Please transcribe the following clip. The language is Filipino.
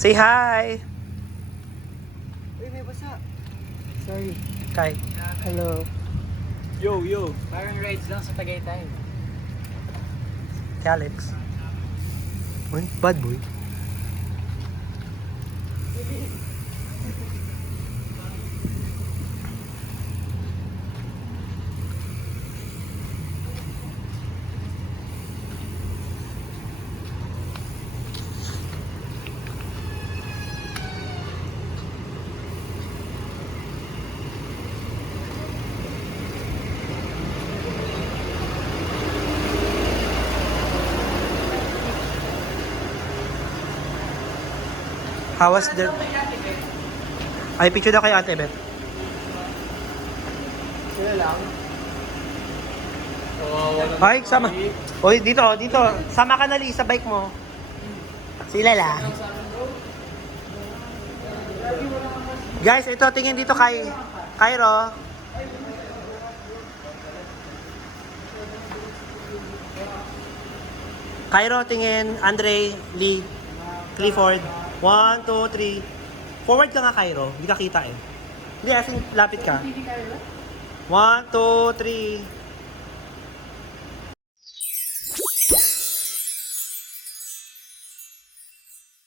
Say hi! Uy, may basa. Sorry. Kai. Hello. Yo, yo. Parang rides lang sa Tagaytay. Si Alex. Uy, bad boy. How was the... Ay, picture daw kay Ate Beth. Sila lang. Ay, sama. Oy, dito, dito. Sama ka na, Lee, sa bike mo. Sila lang. Guys, ito, tingin dito kay Cairo. Cairo, tingin. Andre, Lee, Clifford. 1, 2, 3. Forward ka nga, Cairo. Hindi ka kita eh. Hindi, as in, lapit ka. 1, 2, 3.